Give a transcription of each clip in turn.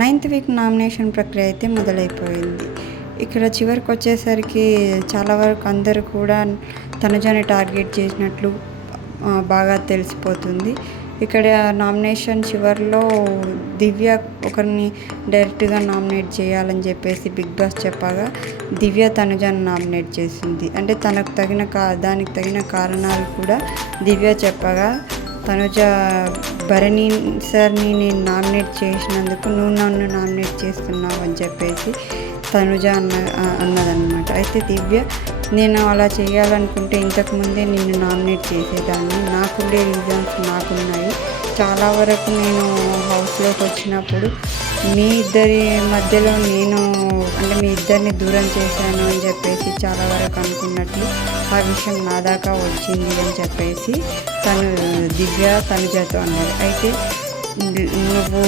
9th week nomination ప్రక్రియ అయితే మొదలైపోయింది. ఇక్కడ చివరికి వచ్చేసరికి చాలా వరకు అందరూ కూడా తనుజని టార్గెట్ చేసినట్లు బాగా తెలిసిపోతుంది. ఇక్కడ నామినేషన్ చివరిలో దివ్య ఒకరిని డైరెక్ట్గా నామినేట్ చేయాలని చెప్పేసి బిగ్ బాస్ చెప్పగా దివ్య తనుజను నామినేట్ చేసింది. అంటే తనకు దానికి తగిన కారణాలు కూడా దివ్య చెప్పగా తనుజ భరణి సార్ని నేను నామినేట్ చేసినందుకు నువ్వు నన్ను నామినేట్ చేస్తున్నావు అని చెప్పేసి తనుజ అన్నదన్నమాట. అయితే దివ్య నేను అలా చేయాలనుకుంటే ఇంతకుముందే నిన్ను నామినేట్ చేసేదాన్ని, నాకుండే రీజన్స్ నాకున్నాయి. చాలా వరకు నేను హౌస్లోకి వచ్చినప్పుడు మీ ఇద్దరి మధ్యలో మీ ఇద్దరిని దూరం చేశాను అని చెప్పేసి చాలా వరకు అనుకున్నట్లు ఆ విషయం నా దాకా వచ్చింది అని చెప్పేసి దివ్య తనుజతో అన్నారు. అయితే నువ్వు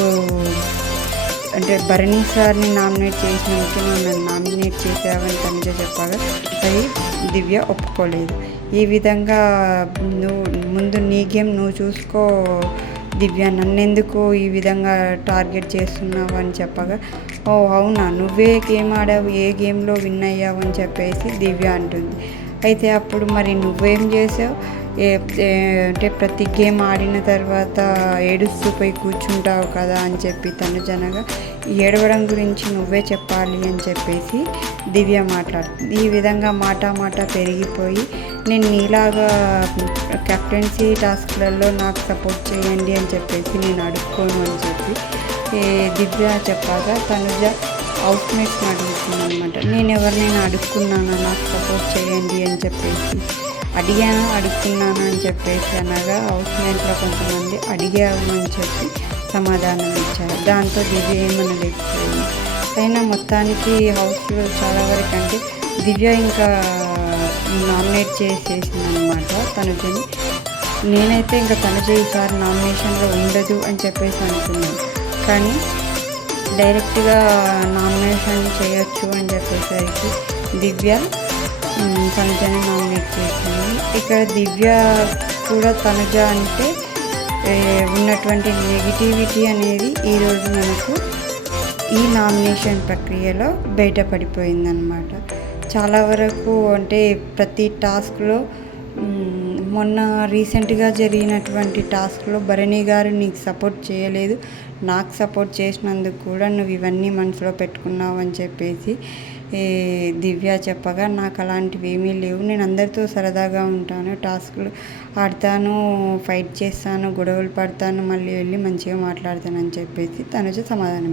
భరణి సార్ని నామినేట్ చేసినందుకు నువ్వు నన్ను నామినేట్ చేసావని తనుజ చెప్పగా అది దివ్య ఒప్పుకోలేదు. ఈ విధంగా ముందు నీ గేమ్ నువ్వు చూసుకో దివ్య, నన్నెందుకు ఈ విధంగా టార్గెట్ చేస్తున్నావు అని చెప్పగా ఓ అవునా, నువ్వే గేమ్ ఆడావు, ఏ గేమ్లో విన్ అయ్యావు అని చెప్పేసి దివ్య అంటుంది. అయితే అప్పుడు మరి నువ్వేం చేసావు, ప్రతి గేమ్ ఆడిన తర్వాత ఏడుస్తూ పోయి కూర్చుంటావు కదా అని చెప్పి తనుజనగా ఏడవడం గురించి నువ్వే చెప్పాలి అని చెప్పేసి దివ్య మాట్లాడుతుంది. ఈ విధంగా మాట పెరిగిపోయి నేను నీలాగా కెప్టెన్సీ టాస్క్లలో నాకు సపోర్ట్ చేయండి అని చెప్పేసి నేను అడుక్కోను అని చెప్పి దివ్య చెప్పాగా తనుజ హౌస్మేట్స్ని అడుగుతుందనమాట. నేను ఎవరినైనా అడుక్కున్నాను నాకు సపోర్ట్ చేయండి అని చెప్పేసి అడుక్కున్నాను అని చెప్పేసి అనగా హౌస్మేట్లో కొంతమంది అడిగాము అని చెప్పి సమాధానం ఇచ్చారు. దాంతో దివ్య ఏమనలేకపోయింది. అయినా మొత్తానికి హౌస్లో చాలా వరకు అంటే దివ్య ఇంకా నామినేట్ చేసేసింది అనమాట తనుజని. నేనైతే ఇంకా తనుజ ఈసారి నామినేషన్లో ఉండదు అని చెప్పేసి అనుకున్నాను. కానీ డైరెక్ట్గా నామినేషన్ చేయొచ్చు అని చెప్పేసరికి దివ్య తనుజని నామినేట్ చేసింది. ఇక్కడ దివ్య కూడా తనుజ అంటే ఉన్నటువంటి నెగిటివిటీ అనేది ఈరోజు మనకు ఈ నామినేషన్ ప్రక్రియలో బయటపడిపోయిందనమాట. చాలా వరకు అంటే ప్రతి టాస్క్లో మొన్న రీసెంట్గా జరిగినటువంటి టాస్క్లో భరణి గారు నీకు సపోర్ట్ చేయలేదు, నాకు సపోర్ట్ చేసినందుకు కూడా నువ్వు ఇవన్నీ మనసులో పెట్టుకున్నావు అని చెప్పేసి దివ్య చెప్పగా నాకు అలాంటివి ఏమీ లేవు, నేను అందరితో సరదాగా ఉంటాను, టాస్క్లు ఆడతాను, ఫైట్ చేస్తాను, గొడవలు పడతాను, మళ్ళీ వెళ్ళి మంచిగా మాట్లాడతాను అని చెప్పేసి తనుజ సమాధానం